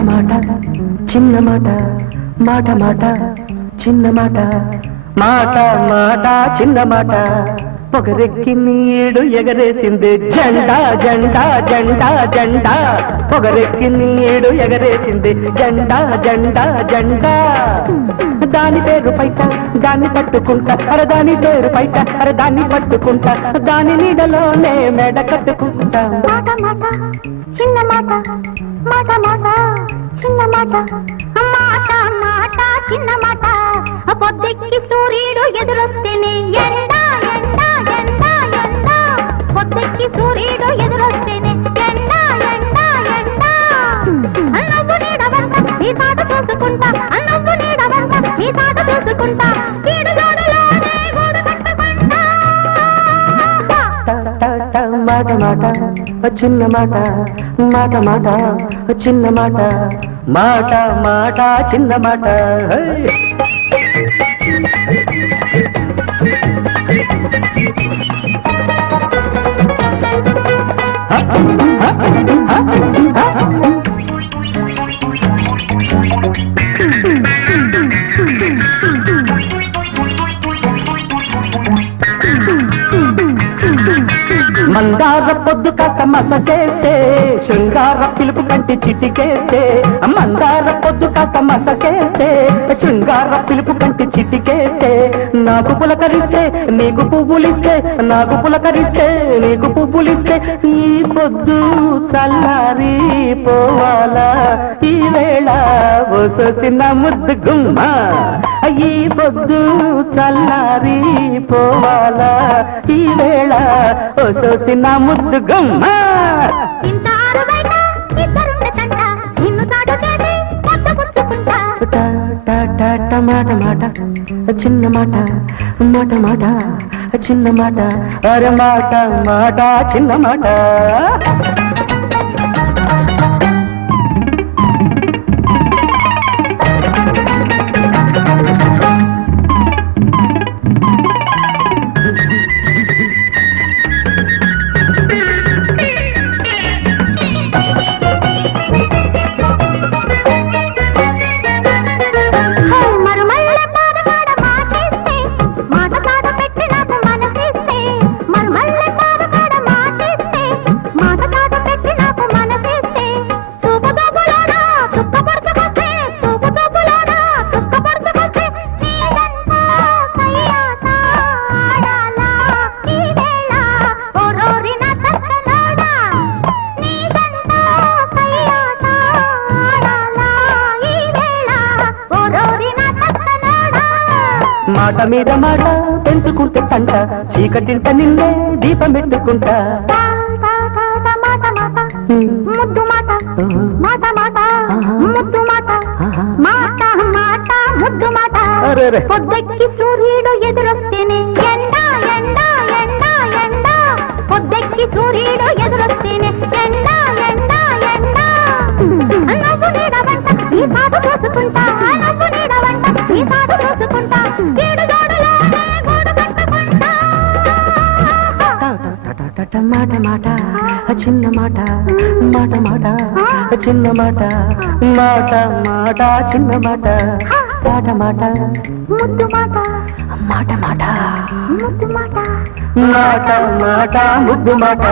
మాట చిన్న మాట మాట మాట చిన్న మాట మాట మాట చిన్న మాట పొగరెక్కి నీడు ఎగరేసింది జెండా జెండా జెండా జెండా పొగరెక్కి నీడు ఎగరేసింది జెండా జెండా జెండా దాని పేరు పైట దాన్ని పట్టుకుంటా అరే దాని పేరు పైట అరే దాన్ని పట్టుకుంటా దాని నీడలోనే మెడ కట్టుకుంటా మాట మాట చిన్న మాట మాట మాట చిన్న మాట మాట మాట చిన్న మాట పొద్దెక్కి సూర్యుడు ఎదురొస్తేనే ఎండా ఎండా ఎండా ఎండా పొద్దెక్కి సూర్యుడు ఎదురొస్తేనే ఎండా ఎండా ఎండా అన్నవ్వు నీడవంట ఈ తాట చూసుకుంటా అన్నవ్వు నీడవంట ఈ తాట చూసుకుంటా ఈడు జోడులోనే గూడు కట్టుకుంటా మాట మాట చిన్న మాట మాట మాట చిన్న మాట మాట మాట చిన్న మాట మందార పొద్దు కాస్త మసకేస్తే శృంగార పిలుపు కంటి చిటికేస్తే మందార పొద్దు కాస్త మసకేస్తే శృంగార పిలుపు కంటి చిటికేస్తే నాకు పులకరిస్తే నీకు పువ్వులిస్తే నాకు పులకరిస్తే నీకు పువ్వులిస్తే ఈ పొద్దు చల్లారి పోవాలా ఈ వేళ ఓసొసిన ముద్దు గుమ్మ ఈ పొద్దు చల్లారి పోవాలా ఈ వేళ ఓసొసిన ముద్దు గుమ్మ మాట మాట చిన్న మాట మాట మాట చిన్న మాట అరే మాట మాట చిన్న మాట మాట మీద మాట పెంచుకుంటే తంట చీకటింట నిన్నే దీపం పెట్టుకుంటా ముద్దు మాట మాట మాట ముద్దు మాట మాట మాట ముద్దు మాట పొద్దెక్కి సూర్యుడు ఎదురొస్తేనే ఎండా ఎండా ఎండా ఎండా పొద్దెక్కి సూర్యుడు ఎదురొస్తేనే ఎండా ఎండా ఎండా నవ్వు నీడవంట ఈ పాట చూసుకుంటా నవ్వు నీడవంట ఈ పాట చూసుకుంటా ఈడు జోడులోనే గూడు కట్టుకుంటా మాట మాట చిన్న మాట మాట మాట చిన్న మాట మాట మాట చిన్న మాట మాట మాట ముద్దు మాట మాట మాట ముద్దు మాట మాట మాట ముద్దు మాట